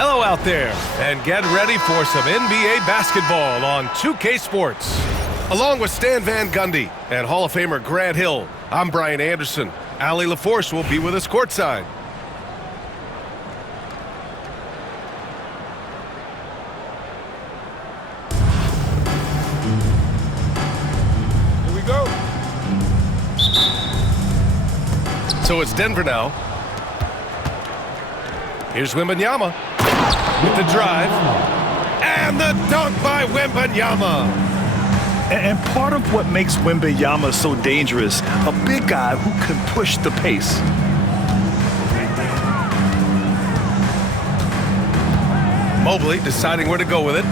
Hello out there, and get ready for some NBA basketball on 2K Sports. Along with Stan Van Gundy and Hall of Famer Grant Hill, I'm Brian Anderson. Allie LaForce will be with us courtside. Here we go. So it's Denver now. Here's Wembanyama with the drive. And the dunk by Wembanyama. And part of what makes Wembanyama so dangerous, a big guy who can push the pace. Mobley deciding where to go with it.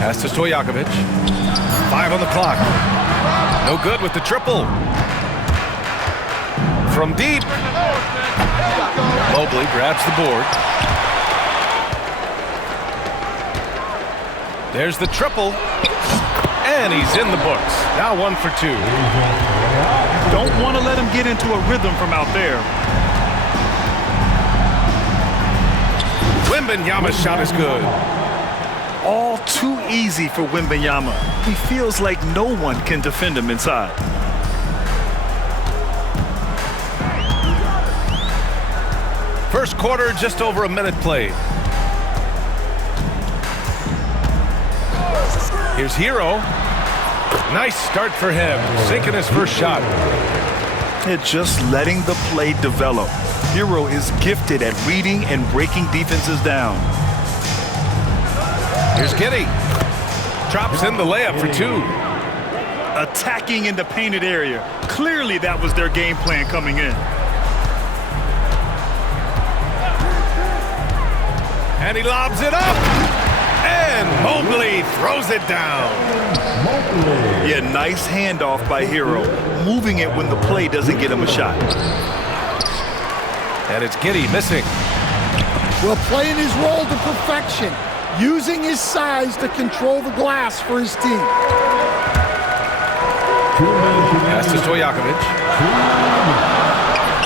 Pass to Stojakovic. 5 on the clock. No good with the triple. From deep. Mobley grabs the board. There's the triple. And he's in the books. Now 1 for 2. Don't want to let him get into a rhythm from out there. Wembanyama's shot is good. All too easy for Wembanyama. He feels like no one can defend him inside. First quarter, just over a minute played. Here's Hero. Nice start for him, sinking his first shot. It's just letting the play develop. Hero is gifted at reading and breaking defenses down. Here's Giddey. Drops in the layup for 2. Attacking in the painted area. Clearly that was their game plan coming in. And he lobs it up. And Mobley throws it down. Yeah, nice handoff by Hero. Moving it when the play doesn't get him a shot. And it's Giddey missing. Well, playing his role to perfection. Using his size to control the glass for his team. Pass to Stojakovic.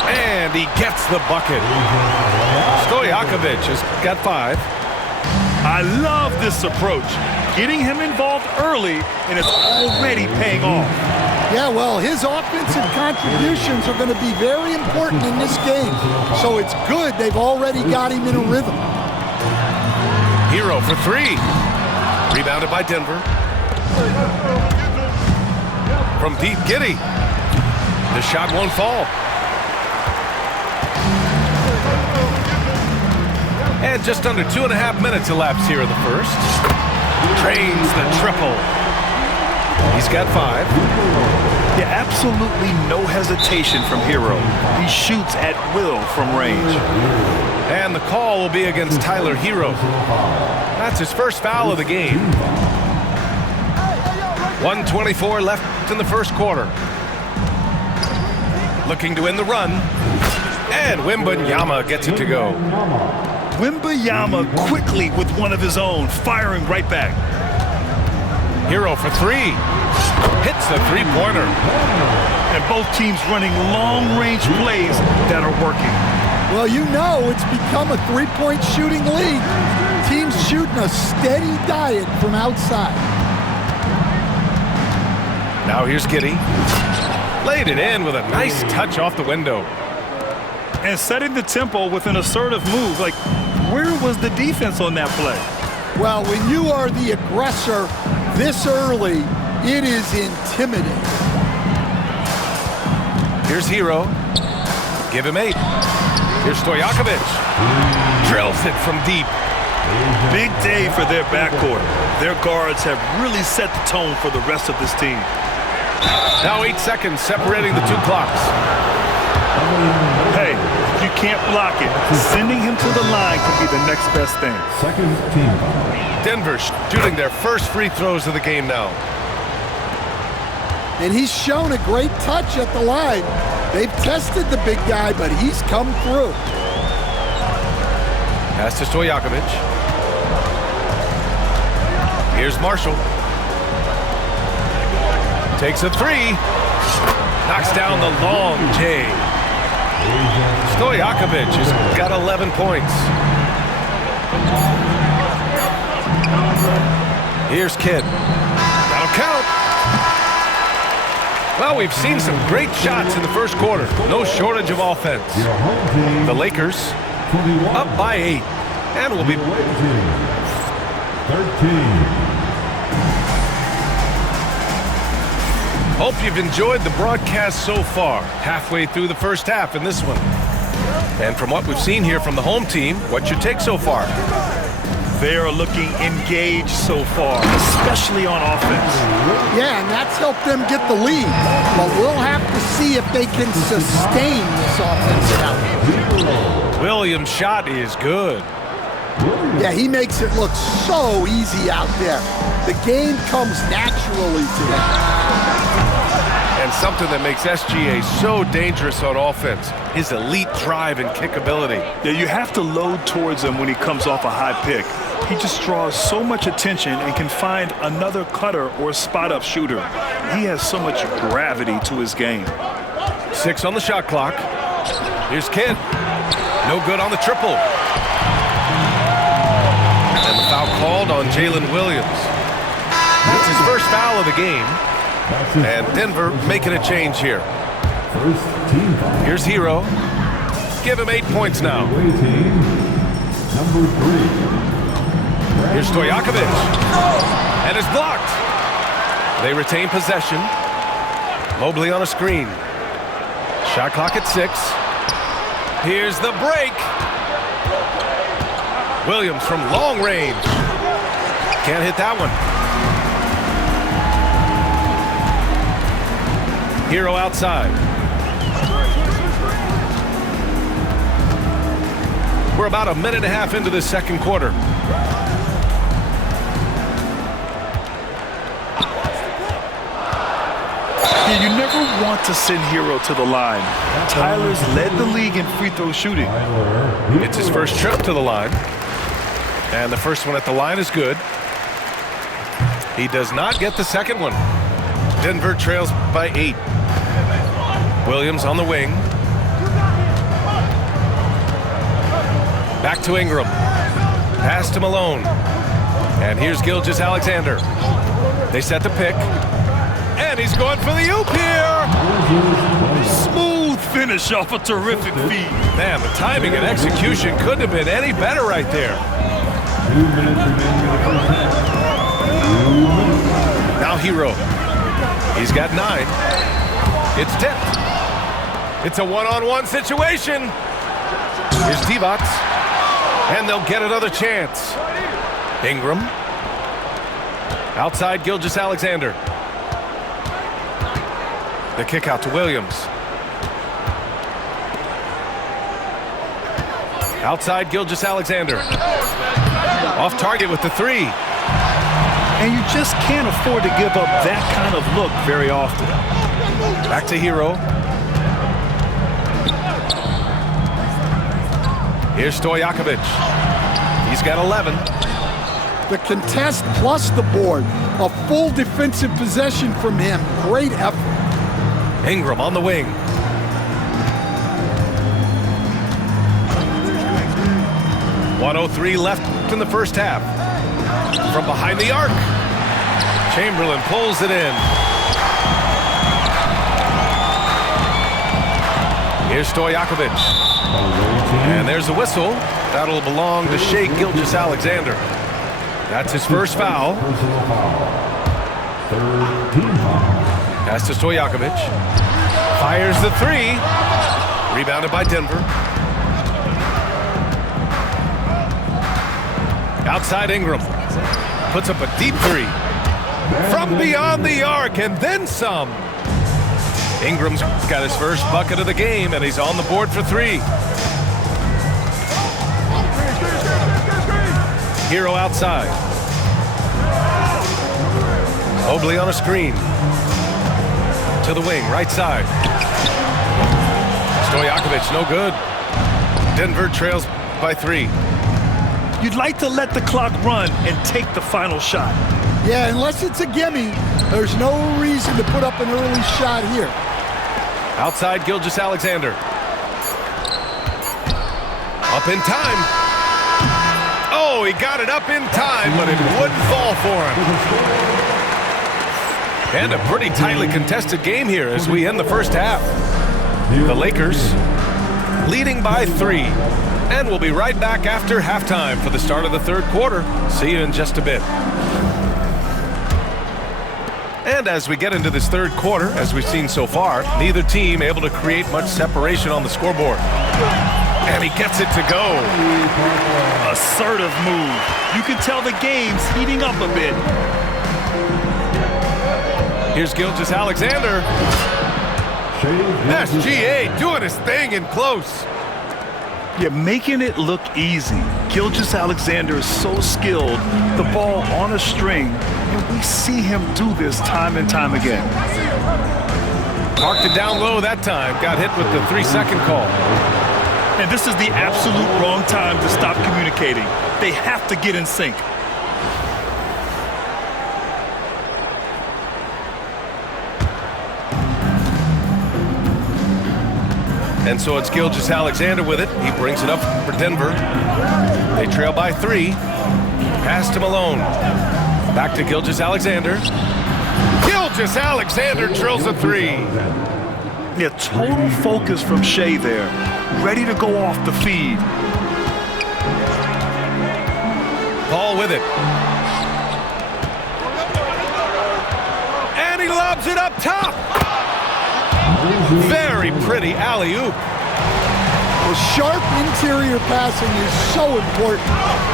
And he gets the bucket. Stojakovic has got 5. I love this approach. Getting him involved early, and it's already paying off. Yeah, well, his offensive contributions are going to be very important in this game. So it's good they've already got him in a rhythm. Hero for 3. Rebounded by Denver. From deep, Giddey. The shot won't fall. And just under 2.5 minutes elapsed here in the first. Drains the triple. He's got 5. Yeah, absolutely no hesitation from Hero. He shoots at will from range. And the call will be against Tyler Hero. That's his first foul of the game. 1:24 left in the first quarter. Looking to end the run. And Wembanyama gets it to go. Wembanyama quickly with one of his own, firing right back. Hero for 3. Hits the three-pointer. And both teams running long-range plays that are working. Well, you know it's become a three-point shooting league. Teams shooting a steady diet from outside. Now here's Giddey. Laid it in with a nice touch off the window. And setting the tempo with an assertive move. Like, where was the defense on that play? Well, when you are the aggressor this early, it is intimidating. Here's Hero. Give him 8. Here's Stojakovic. Drills it from deep. Big day for their backcourt. Their guards have really set the tone for the rest of this team. Now 8 seconds separating the 2 clocks. Hey, if you can't block it, sending him to the line could be the next best thing. Second team. Denver shooting their first free throws of the game now. And he's shown a great touch at the line. They've tested the big guy, but he's come through. Pass to Stojakovic. Here's Marshall. Takes a 3. Knocks down the long J. Stojakovic has got 11 points. Here's Kidd. That'll count. Well, we've seen some great shots in the first quarter. No shortage of offense. The Lakers up by 8. And will be 13. Hope you've enjoyed the broadcast so far. Halfway through the first half in this one. And from what we've seen here from the home team, what's your take so far? They are looking engaged so far, especially on offense. Yeah, and that's helped them get the lead. But we'll have to see if they can sustain this offensive output. Williams' shot is good. Yeah, he makes it look so easy out there. The game comes naturally to him. And something that makes SGA so dangerous on offense, his elite drive and kickability. Yeah, you have to load towards him when he comes off a high pick. He just draws so much attention and can find another cutter or spot-up shooter. He has so much gravity to his game. 6 on the shot clock. Here's Kidd. No good on the triple. And the foul called on Jalen Williams. That's his first foul of the game. And Denver making a change here. Here's Hero. Give him 8 points now. Number 3. Here's Stojakovic. And it's blocked. They retain possession. Mobley on a screen. Shot clock at 6. Here's the break. Williams from long range. Can't hit that one. Hero outside. We're about a minute and a half into the second quarter. Yeah, you never want to send Hero to the line. Tyler's led the league in free throw shooting. It's his first trip to the line. And the first one at the line is good. He does not get the second one. Denver trails by 8. Williams on the wing. Back to Ingram. Pass to Malone. And here's Gilgeous-Alexander. They set the pick. And he's going for the oop here. Smooth finish off a terrific feed. Man, the timing and execution couldn't have been any better right there. 2 minutes remaining in the first half. Now Hero. He's got 9. It's tipped. It's a one-on-one situation. Here's Divac. And they'll get another chance. Ingram. Outside Gilgeous-Alexander. The kick out to Williams. Outside Gilgeous-Alexander. Off target with the 3. And you just can't afford to give up that kind of look very often. Back to Hero. Here's Stojakovic. He's got 11. The contest plus the board. A full defensive possession from him. Great effort. Ingram on the wing. .103 left in the first half. From behind the arc. Chamberlain pulls it in. Here's Stojakovic. And there's a whistle. That'll belong to Shai Gilgeous-Alexander. That's his first foul. Personal foul. 13 foul. Pass to Stojakovic. Fires the 3. Rebounded by Denver. Outside Ingram. Puts up a deep 3. From beyond the arc and then some. Ingram's got his first bucket of the game and he's on the board for 3. Hero outside. Mobley on a screen. To the wing, right side. Stojakovic, no good. Denver trails by 3. You'd like to let the clock run and take the final shot. Yeah, unless it's a gimme, there's no reason to put up an early shot here. Outside Gilgeous-Alexander. Up in time. Oh, he got it up in time, but it wouldn't fall for him. And a pretty tightly contested game here as we end the first half. The Lakers leading by 3. And we'll be right back after halftime for the start of the third quarter. See you in just a bit. And as we get into this third quarter, as we've seen so far, neither team able to create much separation on the scoreboard. And he gets it to go. Assertive move. You can tell the game's heating up a bit. Here's Gilgeous-Alexander. SGA doing his thing in close. You're making it look easy. Gilgeous-Alexander is so skilled. The ball on a string, and we see him do this time and time again. Parked it down low that time. Got hit with the 3-second call. And this is the absolute wrong time to stop communicating. They have to get in sync. And so it's Gilgeous-Alexander with it. He brings it up for Denver. They trail by 3. Pass to Malone. Back to Gilgeous-Alexander. Gilgeous-Alexander drills a 3. Yeah, total focus from Shea there. Ready to go off the feed. Paul with it. And he lobs it up top. Very pretty alley-oop. Well, sharp interior passing is so important.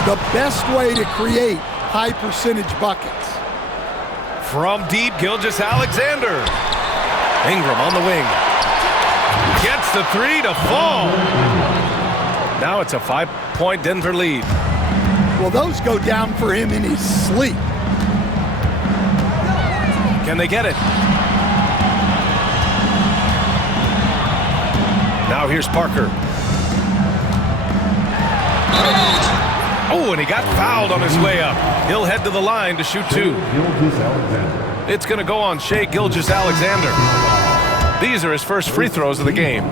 The best way to create high-percentage buckets. From deep, Gilgeous-Alexander. Ingram on the wing. Gets the 3 to fall. Now it's a 5-point Denver lead. Well, those go down for him in his sleep. Can they get it? Now here's Parker. Oh, and he got fouled on his way up. He'll head to the line to shoot 2. It's going to go on Shai Gilgeous-Alexander. These are his first free throws of the game.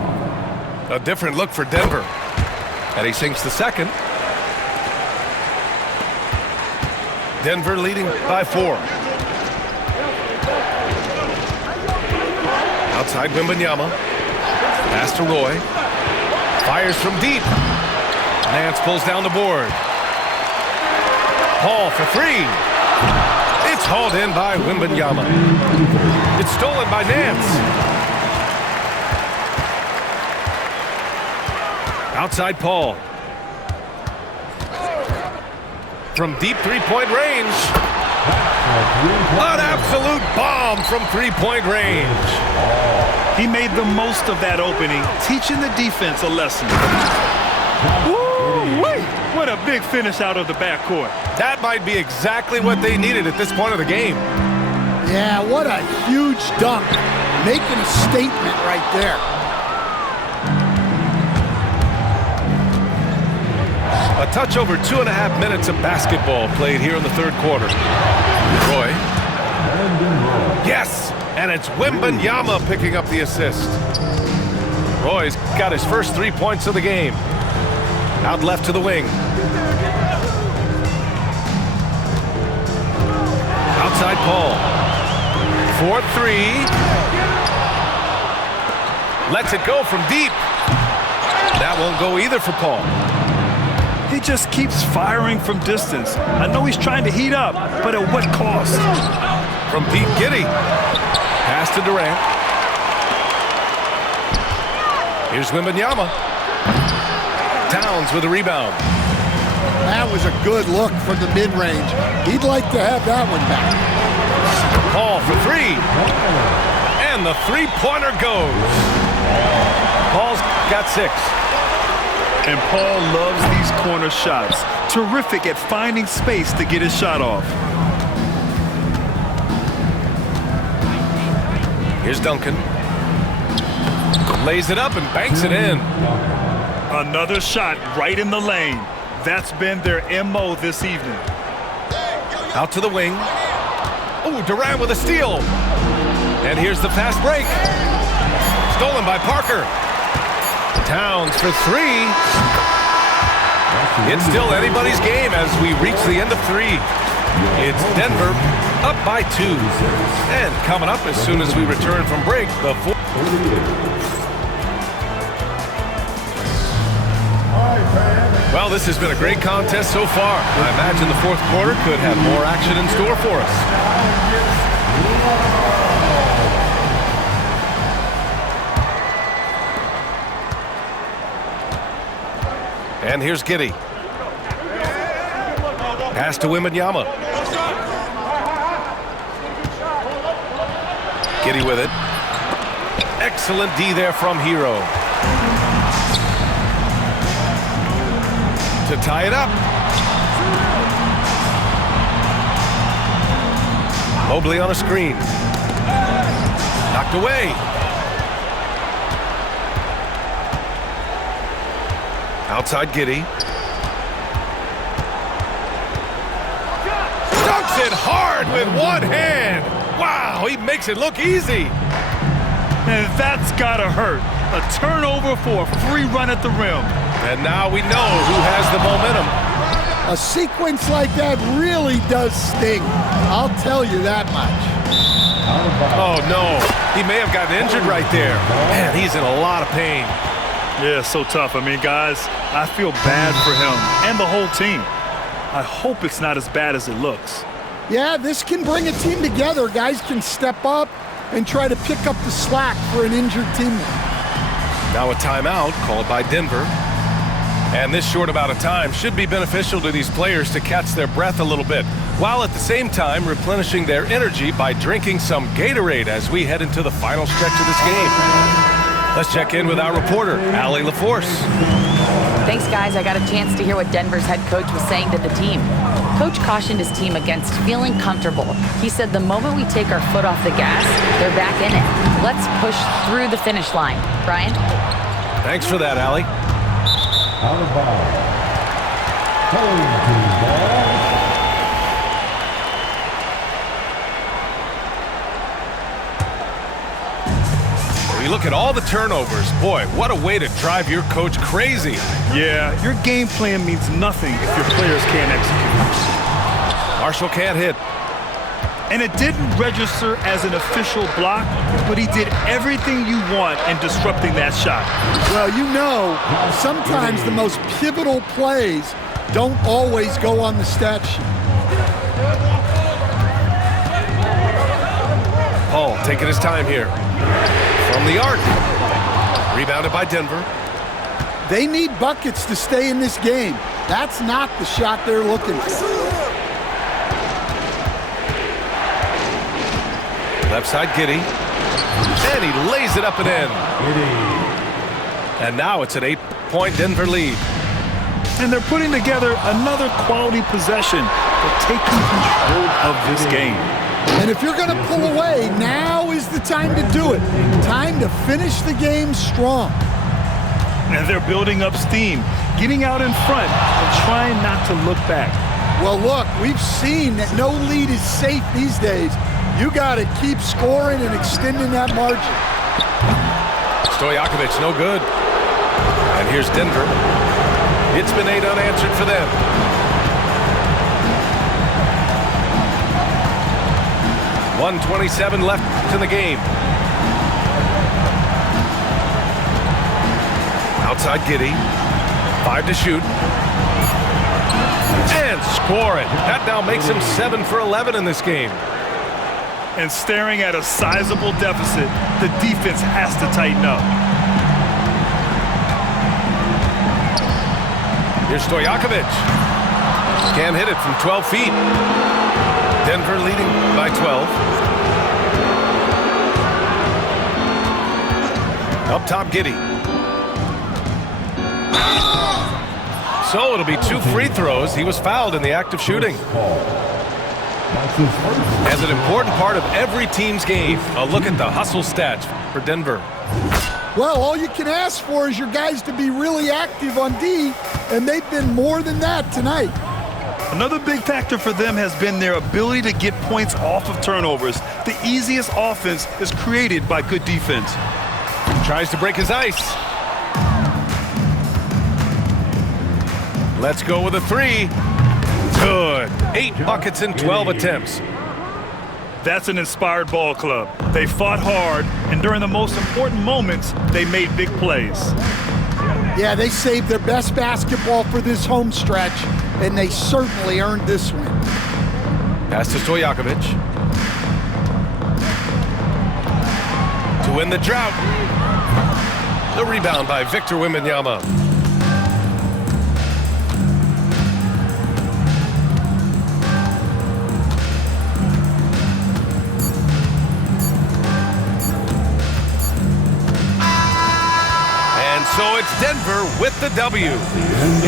A different look for Denver. And he sinks the second. Denver leading by 4. Outside Wembanyama. Pass to Roy. Fires from deep. Nance pulls down the board. Paul for 3. It's hauled in by Wembanyama. It's stolen by Nance. Outside Paul. From deep three-point range. An absolute bomb from three-point range. He made the most of that opening, teaching the defense a lesson. Woo-wee! What a big finish out of the backcourt. That might be exactly what they needed at this point of the game. Yeah, what a huge dunk. Making a statement right there. A touch over 2.5 minutes of basketball played here in the third quarter. Roy. Yes! And it's Wembanyama picking up the assist. Roy's got his first 3 points of the game. Out left to the wing. Outside Paul. 4-3. Lets it go from deep. That won't go either for Paul. He just keeps firing from distance. I know he's trying to heat up, but at what cost? From Pete Giddey. Pass to Durant. Here's Wembanyama. Towns with a rebound. That was a good look from the mid-range. He'd like to have that one back. Paul for 3. And the three-pointer goes. Paul's got 6. And Paul loves these corner shots. Terrific at finding space to get his shot off. Here's Duncan. Lays it up and banks it in. Another shot right in the lane. That's been their MO this evening. Out to the wing. Oh, Durant with a steal. And here's the fast break. Stolen by Parker. Towns for 3. It's still anybody's game as we reach the end of 3. It's Denver up by 2. And coming up as soon as we return from break, the 4th. Well, this has been a great contest so far. I imagine the 4th quarter could have more action in store for us. And here's Giddey. Pass to Wembanyama. Giddey with it. Excellent D there from Hero. To tie it up. Mobley on a screen. Knocked away. Outside Giddey. Dunks it hard with one hand. Wow, he makes it look easy. And that's gotta hurt. A turnover for a free run at the rim. And now we know who has the momentum. A sequence like that really does sting. I'll tell you that much. Oh, no. He may have gotten injured right there. Man, he's in a lot of pain. Yeah, so tough. I mean, guys, I feel bad for him and the whole team. I hope it's not as bad as it looks. Yeah, this can bring a team together. Guys can step up and try to pick up the slack for an injured teammate. Now a timeout called by Denver. And this short amount of time should be beneficial to these players to catch their breath a little bit, while at the same time replenishing their energy by drinking some Gatorade as we head into the final stretch of this game. Let's check in with our reporter, Allie LaForce. Thanks, guys. I got a chance to hear what Denver's head coach was saying to the team. Coach cautioned his team against feeling comfortable. He said the moment we take our foot off the gas, they're back in it. Let's push through the finish line. Brian? Thanks for that, Allie. Out of bounds. Home team ball. We look at all the turnovers. Boy, what a way to drive your coach crazy. Yeah, your game plan means nothing if your players can't execute. Marshall can't hit. And it didn't register as an official block, but he did everything you want in disrupting that shot. Well, you know, sometimes the most pivotal plays don't always go on the stat sheet. Paul taking his time here. From the arc. Rebounded by Denver. They need buckets to stay in this game. That's not the shot they're looking for. Left side, Giddey. And he lays it up and in. And now it's an 8-point Denver lead. And they're putting together another quality possession for taking control of this game. And if you're going to pull away, now is the time to do it. Time to finish the game strong. And they're building up steam, getting out in front and trying not to look back. Well, look, we've seen that no lead is safe these days. You got to keep scoring and extending that margin. Stojakovic, no good. And here's Denver. It's been 8 unanswered for them. .127 left in the game. Outside Giddey. 5 to shoot. And score it. That now makes him 7 for 11 in this game. And staring at a sizable deficit, the defense has to tighten up. Here's Stojakovic. Can't hit it from 12 feet. Denver leading by 12. Up top, Giddey. So it'll be 2 free throws. He was fouled in the act of shooting. As an important part of every team's game, a look at the hustle stats for Denver. Well, all you can ask for is your guys to be really active on D, and they've been more than that tonight. Another big factor for them has been their ability to get points off of turnovers. The easiest offense is created by good defense. Tries to break his ice. Let's go with a 3. Good. 8 buckets in 12 attempts. That's an inspired ball club. They fought hard, and during the most important moments, they made big plays. Yeah, they saved their best basketball for this home stretch, and they certainly earned this win. Pass to Stojakovic. To win the drought. The rebound by Victor Wembanyama. So it's Denver with the W.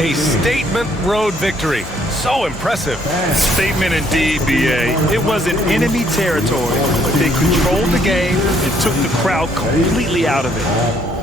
A statement road victory. So impressive. Statement indeed, B.A. It wasn't enemy territory, but they controlled the game and took the crowd completely out of it.